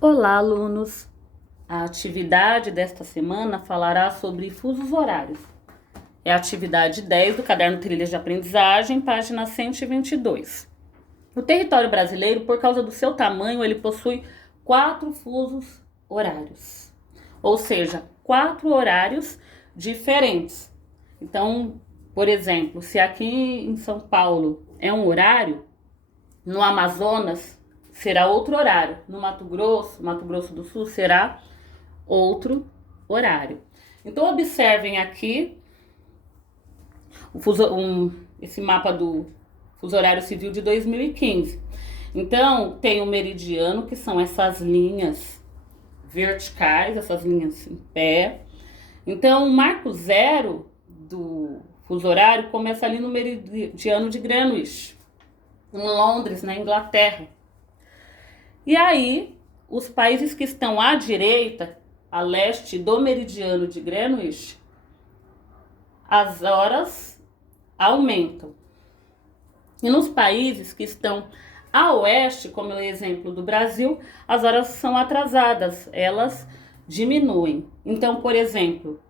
Olá, alunos! A atividade desta semana falará sobre fusos horários. É a atividade 10 do Caderno Trilhas de Aprendizagem, página 122. O território brasileiro, por causa do seu tamanho, ele possui 4 fusos horários. Ou seja, 4 horários diferentes. Então, por exemplo, se aqui em São Paulo é um horário, no Amazonas será outro horário. No Mato Grosso do Sul, será outro horário. Então, observem aqui esse mapa do fuso horário civil de 2015. Então, tem o meridiano, que são essas linhas verticais, essas linhas em pé. Então, o marco zero do fuso horário começa ali no meridiano de Greenwich, em Londres, na Inglaterra. E aí, os países que estão à direita, a leste do meridiano de Greenwich, as horas aumentam. E nos países que estão a oeste, como é o exemplo do Brasil, as horas são atrasadas, elas diminuem. Então, por exemplo,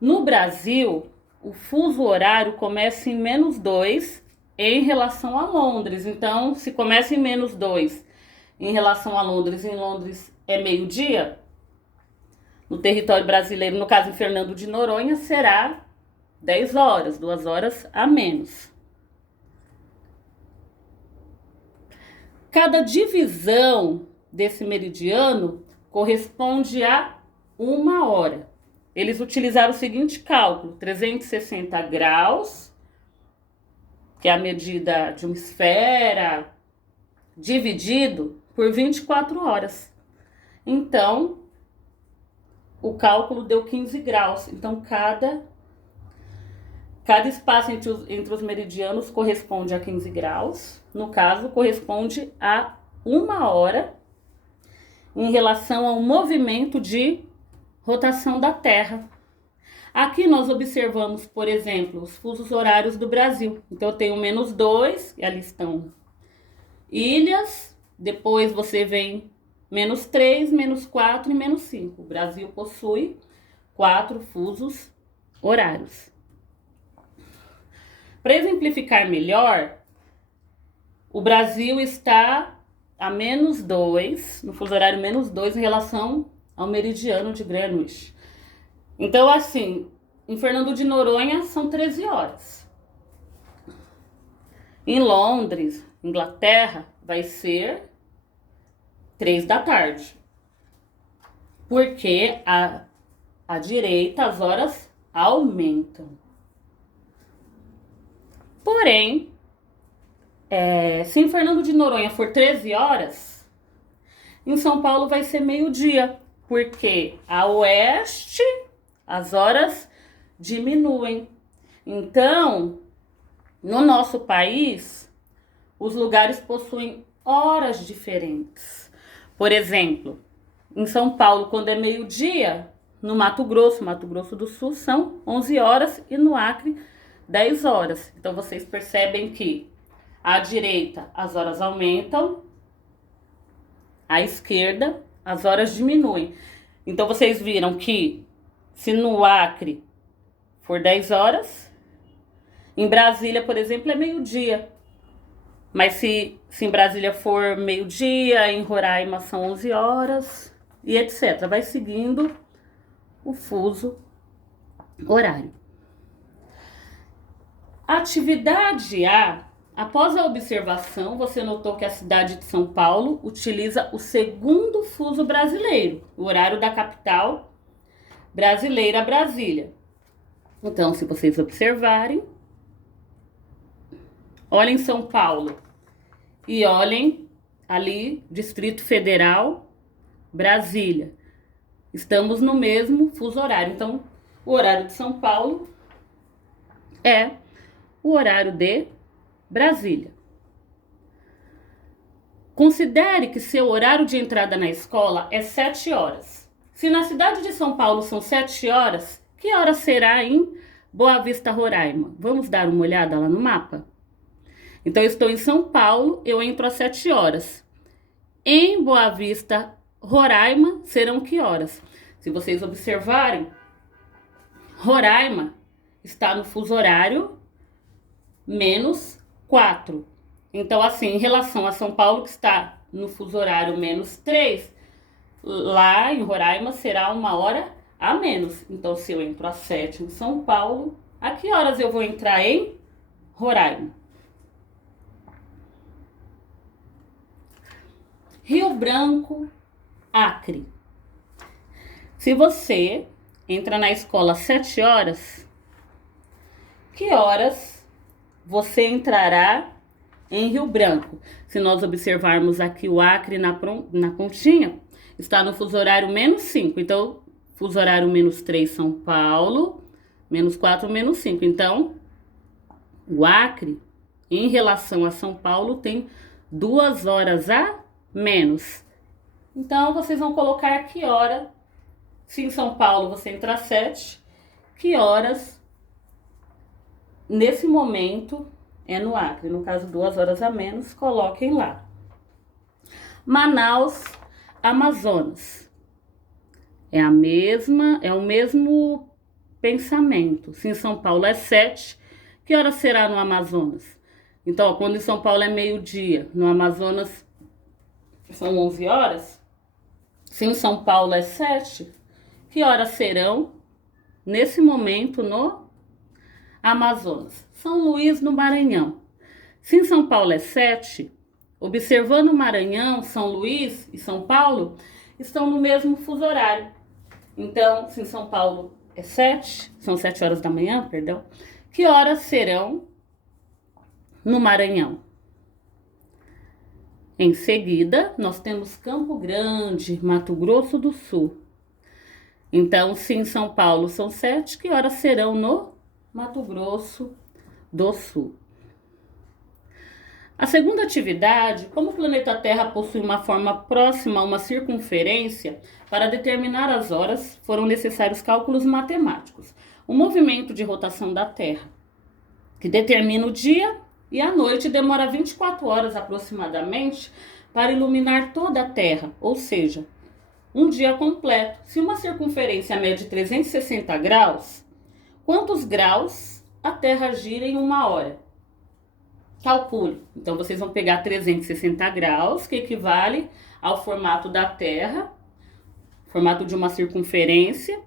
no Brasil, o fuso horário começa em -2 em relação a Londres. Então, se começa em -2 em relação a Londres, em Londres é meio-dia, no território brasileiro, no caso em Fernando de Noronha, será 10 horas, 2 horas a menos. Cada divisão desse meridiano corresponde a 1 hora. Eles utilizaram o seguinte cálculo: 360 graus, que é a medida de uma esfera, dividido por 24 horas. Então, o cálculo deu 15 graus. Então, cada espaço entre os meridianos corresponde a 15 graus. No caso, corresponde a 1 hora em relação ao movimento de rotação da Terra. Aqui nós observamos, por exemplo, os fusos horários do Brasil. Então, eu tenho -2, e ali estão ilhas. Depois você vem -3, -4 e -5. O Brasil possui 4 fusos horários. Para exemplificar melhor, o Brasil está a -2, no fuso horário -2, em relação ao meridiano de Greenwich. Então, assim, em Fernando de Noronha são 13 horas. Em Londres, Inglaterra, vai ser 3 da tarde. Porque à direita as horas aumentam. Porém, se em Fernando de Noronha for 13 horas, em São Paulo vai ser meio-dia, porque a oeste as horas diminuem. Então, no nosso país, os lugares possuem horas diferentes. Por exemplo, em São Paulo, quando é meio-dia, no Mato Grosso do Sul, são 11 horas e no Acre, 10 horas. Então, vocês percebem que à direita as horas aumentam, à esquerda as horas diminuem. Então, vocês viram que se no Acre for 10 horas, em Brasília, por exemplo, é meio-dia. Mas se em Brasília for meio-dia, em Roraima são 11 horas e etc. Vai seguindo o fuso horário. Atividade A. Após a observação, você notou que a cidade de São Paulo utiliza o segundo fuso brasileiro, o horário da capital brasileira, Brasília. Então, se vocês observarem, olhem São Paulo e olhem ali, Distrito Federal, Brasília. Estamos no mesmo fuso horário. Então, o horário de São Paulo é o horário de Brasília. Considere que seu horário de entrada na escola é 7 horas. Se na cidade de São Paulo são 7 horas, que hora será em Boa Vista, Roraima? Vamos dar uma olhada lá no mapa? Então, eu estou em São Paulo, eu entro às 7 horas. Em Boa Vista, Roraima serão que horas? Se vocês observarem, Roraima está no fuso horário -4. Então, assim, em relação a São Paulo, que está no fuso horário -3, lá em Roraima será 1 hora a menos. Então, se eu entro às 7 em São Paulo, a que horas eu vou entrar em Roraima? Rio Branco, Acre. Se você entra na escola às 7 horas, que horas você entrará em Rio Branco? Se nós observarmos aqui o Acre na pontinha, está no fuso horário -5. Então, fuso horário -3 São Paulo, -4, -5. Então, o Acre, em relação a São Paulo, tem 2 horas a menos. Então, vocês vão colocar que hora, se em São Paulo você entra às 7, que horas, nesse momento, é no Acre. No caso, 2 horas a menos, coloquem lá. Manaus, Amazonas. É o mesmo pensamento. Se em São Paulo é 7, que hora será no Amazonas? Então, ó, quando em São Paulo é meio-dia, no Amazonas são 11 horas. Se em São Paulo é 7, que horas serão nesse momento no Amazonas? São Luís, no Maranhão. Se em São Paulo é 7, observando o Maranhão, São Luís e São Paulo estão no mesmo fuso horário. Então, se em São Paulo é 7, são 7 horas da manhã, perdão, que horas serão no Maranhão? Em seguida, nós temos Campo Grande, Mato Grosso do Sul. Então, se em São Paulo são 7, que horas serão no Mato Grosso do Sul? A segunda atividade, como o planeta Terra possui uma forma próxima a uma circunferência, para determinar as horas foram necessários cálculos matemáticos. O movimento de rotação da Terra, que determina o dia e a noite, demora 24 horas aproximadamente para iluminar toda a Terra, ou seja, um dia completo. Se uma circunferência mede 360 graus, quantos graus a Terra gira em 1 hora? Calcule. Então, vocês vão pegar 360 graus, que equivale ao formato da Terra, formato de uma circunferência,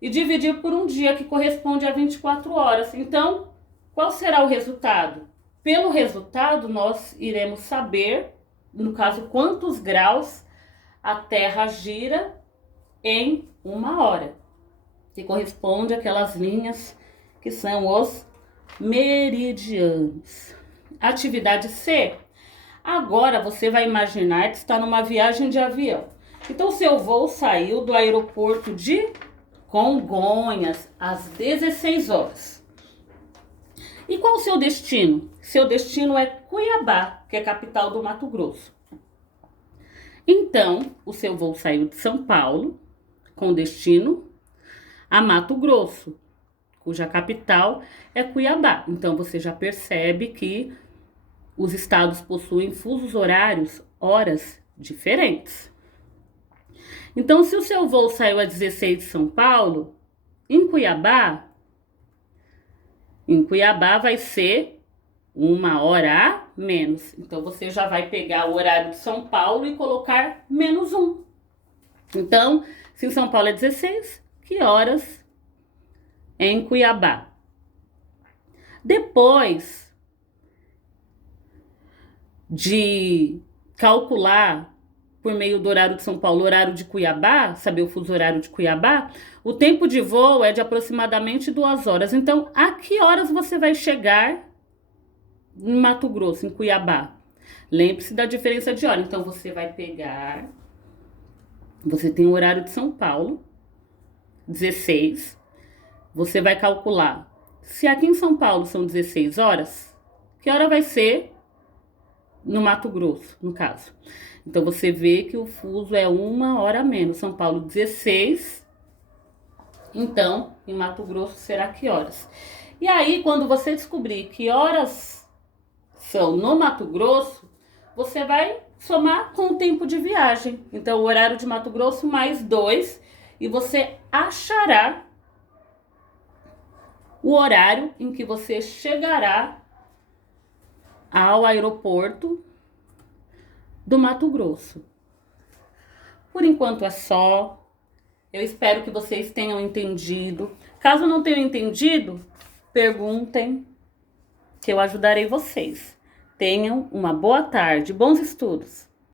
e dividir por um dia, que corresponde a 24 horas. Então, qual será o resultado? Pelo resultado, nós iremos saber, no caso, quantos graus a Terra gira em 1 hora, que corresponde àquelas linhas que são os meridianos. Atividade C. Agora você vai imaginar que está numa viagem de avião. Então, seu voo saiu do aeroporto de Congonhas às 16 horas. E qual o seu destino? Seu destino é Cuiabá, que é a capital do Mato Grosso. Então, o seu voo saiu de São Paulo, com destino a Mato Grosso, cuja capital é Cuiabá. Então, você já percebe que os estados possuem fusos horários, horas diferentes. Então, se o seu voo saiu às 16 de São Paulo, em Cuiabá vai ser 1 hora a menos. Então, você já vai pegar o horário de São Paulo e colocar -1. Então, se em São Paulo é 16, que horas em Cuiabá? Depois de calcular por meio do horário de São Paulo, o horário de Cuiabá, saber o fuso horário de Cuiabá, o tempo de voo é de aproximadamente 2 horas. Então, a que horas você vai chegar em Mato Grosso, em Cuiabá? Lembre-se da diferença de hora. Então, você vai pegar, você tem o horário de São Paulo, 16, você vai calcular. Se aqui em São Paulo são 16 horas, que hora vai ser no Mato Grosso, no caso? Então, você vê que o fuso é 1 hora a menos. São Paulo, 16. Então, em Mato Grosso, será que horas? E aí, quando você descobrir que horas são no Mato Grosso, você vai somar com o tempo de viagem. Então, o horário de Mato Grosso mais 2, e você achará o horário em que você chegará ao aeroporto do Mato Grosso. Por enquanto é só. Eu espero que vocês tenham entendido. Caso não tenham entendido, perguntem, que eu ajudarei vocês. Tenham uma boa tarde, bons estudos!